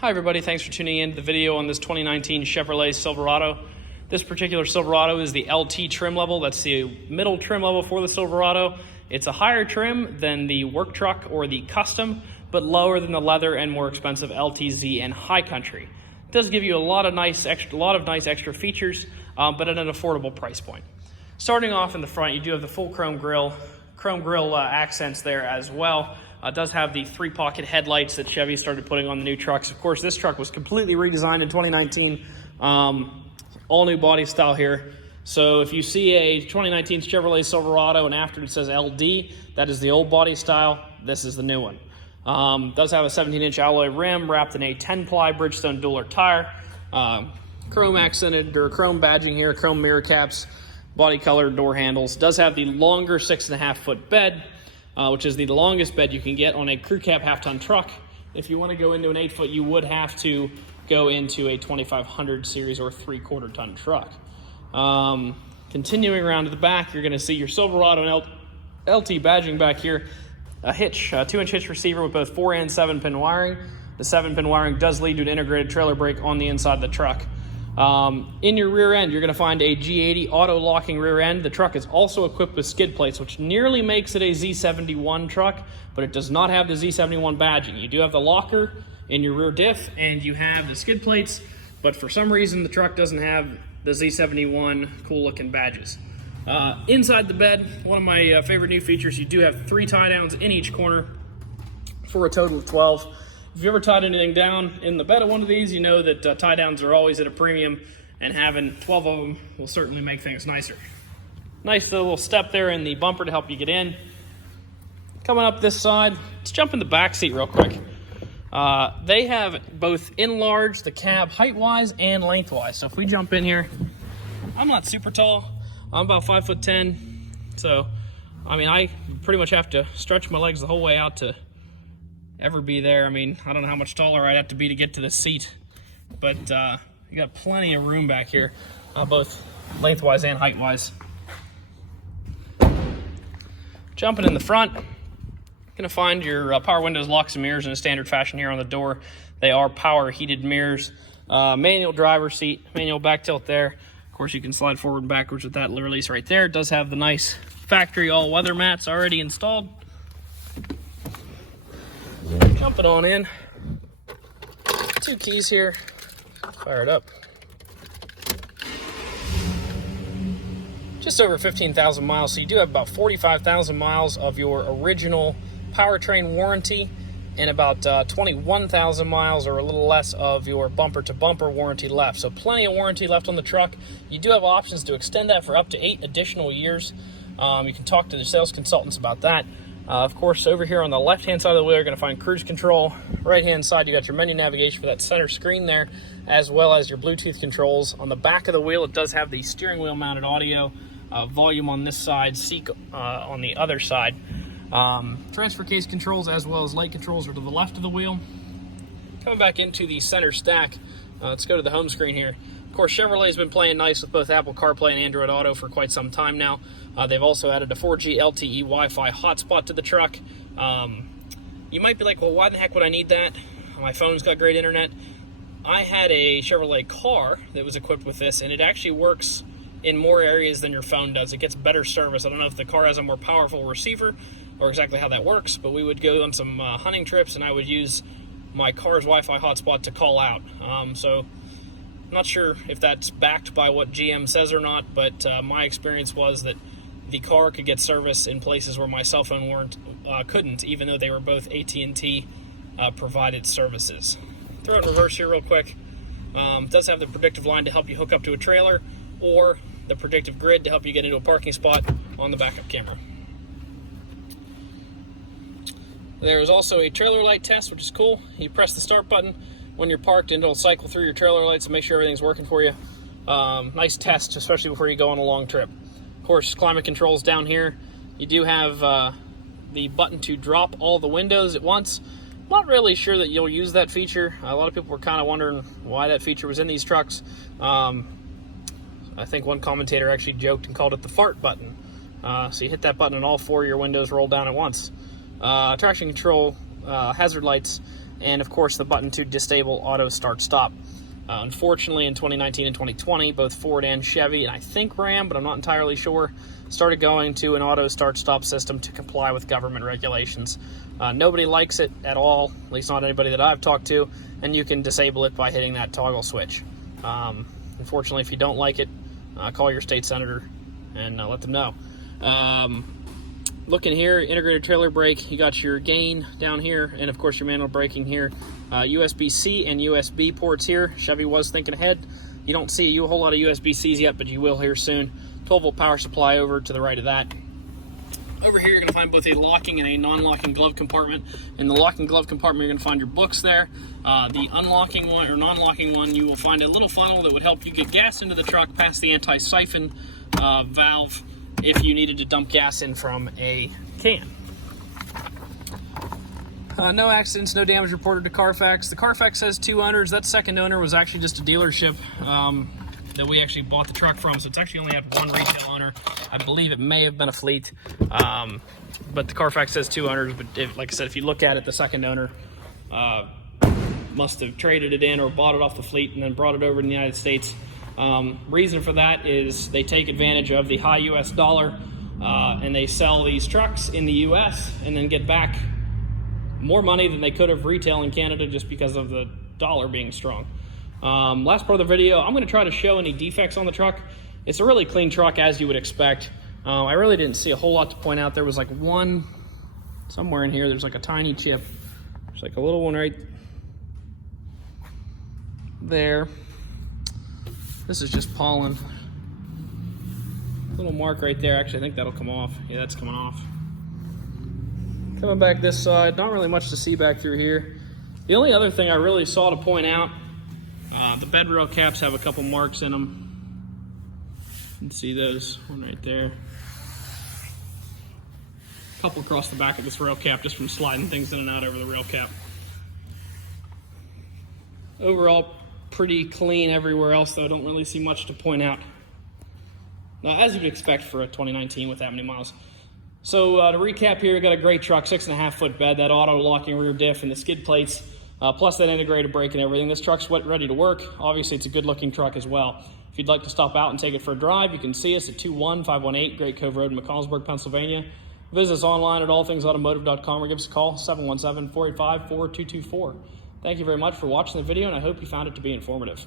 Hi everybody, thanks for tuning in to the video on this 2019 Chevrolet Silverado. This particular Silverado is the LT trim level. That's the middle trim level for the Silverado. It's a higher trim than the work truck or the custom, but lower than the leather and more expensive LTZ and High Country. It does give you a lot of nice extra features, but at an affordable price point. Starting off in the front, you do have the full chrome grille accents there as well. It does have the 3-pocket headlights that Chevy started putting on the new trucks. Of course, this truck was completely redesigned in 2019. All new body style here. So if you see a 2019 Chevrolet Silverado and after it says LD, that is the old body style. This is the new one. Does have a 17-inch alloy rim wrapped in a 10-ply Bridgestone dual tire. Chrome accented or chrome badging here, chrome mirror caps, body color door handles. Does have the longer 6.5-foot bed, which is the longest bed you can get on a crew cab half-ton truck. If you want to go into an 8-foot, you would have to go into a 2500 series or 3/4 ton truck. Continuing around to the back, you're going to see your Silverado and LT badging back here. A hitch, a 2-inch hitch receiver with both 4 and 7-pin wiring. The 7-pin wiring does lead to an integrated trailer brake on the inside of the truck. In your rear end, you're going to find a G80 auto locking rear end. The truck is also equipped with skid plates, which nearly makes it a Z71 truck, but it does not have the Z71 badging. You do have the locker in your rear diff, and you have the skid plates, but for some reason the truck doesn't have the Z71 cool looking badges. Inside the bed, one of my favorite new features, you do have 3 tie downs in each corner for a total of 12. If you ever tied anything down in the bed of one of these, you know that tie downs are always at a premium, and having 12 of them will certainly make things nicer. Nice little step there in the bumper to help you get in. Coming up this side, let's jump in the back seat real quick. They have both enlarged the cab height-wise and length-wise. So if we jump in here, I'm not super tall. I'm about 5'10", so I mean I pretty much have to stretch my legs the whole way out to ever be there. I mean, I don't know how much taller I'd have to be to get to this seat, but you got plenty of room back here, both lengthwise and height-wise. Jumping in the front, gonna find your power windows, locks, and mirrors in a standard fashion here on the door. They are power heated mirrors, manual driver seat, manual back tilt there. Of course, you can slide forward and backwards with that release right there. It does have the nice factory all-weather mats already installed. Jumping on in, 2 keys here, fire it up. Just over 15,000 miles, so you do have about 45,000 miles of your original powertrain warranty and about 21,000 miles or a little less of your bumper-to-bumper warranty left. So plenty of warranty left on the truck. You do have options to extend that for up to 8 additional years. You can talk to the sales consultants about that. Of course, over here on the left-hand side of the wheel, you're going to find cruise control. Right-hand side, you got your menu navigation for that center screen there, as well as your Bluetooth controls. On the back of the wheel, it does have the steering wheel mounted audio, volume on this side, seat on the other side. Transfer case controls as well as light controls are to the left of the wheel. Coming back into the center stack, let's go to the home screen here. Of course, Chevrolet's been playing nice with both Apple CarPlay and Android Auto for quite some time now. They've also added a 4G LTE Wi-Fi hotspot to the truck. You might be like, well, why the heck would I need that? My phone's got great internet. I had a Chevrolet car that was equipped with this, and it actually works in more areas than your phone does. It gets better service. I don't know if the car has a more powerful receiver or exactly how that works, but we would go on some hunting trips, and I would use my car's Wi-Fi hotspot to call out. So I'm not sure if that's backed by what GM says or not, but my experience was that the car could get service in places where my cell phone couldn't, even though they were both AT&T provided services. Throw it in reverse here real quick. It does have the predictive line to help you hook up to a trailer, or the predictive grid to help you get into a parking spot on the backup camera. There is also a trailer light test, which is cool. You press the start button when you're parked, and it'll cycle through your trailer lights and make sure everything's working for you. Nice test, especially before you go on a long trip. Of course, climate controls down here. You do have the button to drop all the windows at once. Not really sure that you'll use that feature. A lot of people were kind of wondering why that feature was in these trucks. I think one commentator actually joked and called it the fart button. So you hit that button and all 4 of your windows roll down at once. Traction control, hazard lights, and of course the button to disable auto start stop. Unfortunately, in 2019 and 2020, both Ford and Chevy, and I think Ram, but I'm not entirely sure, started going to an auto start stop system to comply with government regulations. Nobody likes it at all, at least not anybody that I've talked to, and you can disable it by hitting that toggle switch. Unfortunately, if you don't like it, call your state senator and let them know. Looking here, integrated trailer brake, you got your gain down here, and of course your manual braking here. USB-C and USB ports here. Chevy was thinking ahead. You don't see a whole lot of USB-Cs yet, but you will here soon. 12-volt power supply over to the right of that. Over here, you're gonna find both a locking and a non-locking glove compartment. In the locking glove compartment, you're gonna find your books there. The unlocking one or non-locking one, you will find a little funnel that would help you get gas into the truck past the anti-siphon valve if you needed to dump gas in from a can. No accidents, no damage reported to Carfax. The Carfax has 2 owners. That second owner was actually just a dealership that we actually bought the truck from, so it's actually only had 1 retail owner. I believe it may have been a fleet, but the Carfax has 2 owners. But like I said, if you look at it, the second owner must have traded it in or bought it off the fleet and then brought it over to the United States. Reason for that is they take advantage of the high US dollar and they sell these trucks in the US and then get back more money than they could have retail in Canada just because of the dollar being strong. Last part of the video, I'm going to try to show any defects on the truck. It's a really clean truck, as you would expect. I really didn't see a whole lot to point out. There was like one somewhere in here. There's like a tiny chip. There's like a little one right there. This is just pollen. Little mark right there. Actually, I think that'll come off. Yeah, that's coming off. Coming back this side, not really much to see back through here. The only other thing I really saw to point out, the bed rail caps have a couple marks in them. You can see those, one right there. A couple across the back of this rail cap just from sliding things in and out over the rail cap. Overall, pretty clean everywhere else though. Don't really see much to point out. Now, as you'd expect for a 2019 with that many miles. So to recap here, we got a great truck, 6.5 foot bed, that auto locking rear diff and the skid plates, plus that integrated brake and everything. This truck's ready to work. Obviously, it's a good looking truck as well. If you'd like to stop out and take it for a drive, you can see us at 21518 Great Cove Road in McConnellsburg, Pennsylvania. Visit us online at allthingsautomotive.com or give us a call, 717-485-4224. Thank you very much for watching the video, and I hope you found it to be informative.